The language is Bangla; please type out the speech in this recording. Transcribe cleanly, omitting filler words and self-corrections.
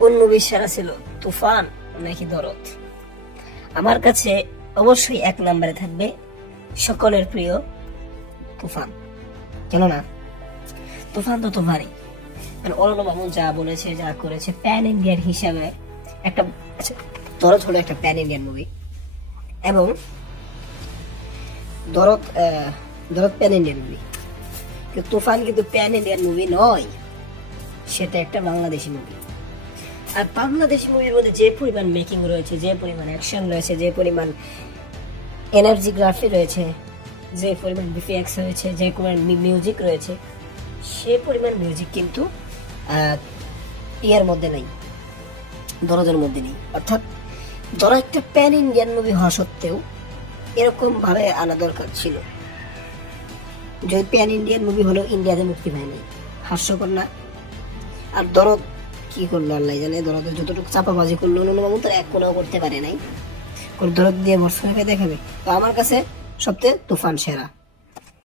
কোন মুভি সেরা ছিল, তুফান নাকি দরদ? আমার কাছে অবশ্যই 1 নম্বরে থাকবে সকলের প্রিয় তুফান। কেন না, তুফান তো তুফানই। মানে অরণ্য মামুন যা বলেছে, যা করেছে, প্যান ইন্ডিয়ান হিসাবে একটা, আচ্ছা দরদ হলো একটা প্যান ইন্ডিয়ান মুভি, এবং দরদ প্যান ইন্ডিয়ান মুভি, কিন্তু তুফান কিন্তু প্যান ইন্ডিয়ান মুভি নয়, সেটা একটা বাংলাদেশি মুভি। আর বাংলাদেশি মুভির মধ্যে যে পরিমাণ মেকিং রয়েছে, যে পরিমাণ অ্যাকশন রয়েছে, যে পরিমাণ এনার্জি গ্রাফি রয়েছে, যে পরিমাণ ভিএফএক্স রয়েছে, যে পরিমাণ মিউজিক রয়েছে, সে পরিমাণ মিউজিক কিন্তু ইয়ার মধ্যে নেই, দরদের মধ্যে নেই। অর্থাৎ ধরো একটা প্যান ইন্ডিয়ান মুভি হওয়া সত্ত্বেও এরকম ভাবে আনা দরকার ছিল। যদি প্যান ইন্ডিয়ান মুভি হলো, ইন্ডিয়াতে মুক্তি পায় নাই, হাস্যকর না? আর দরদ কি করলো আল্লাহ জানে, দরদের যতটুকু চাপাবাজি করলো অন্য মামুন তো এক কোনাও করতে পারে নাই। দরদ দিয়ে বর্ষা দেখাবে। তো আমার কাছে সবচেয়ে তুফান সেরা।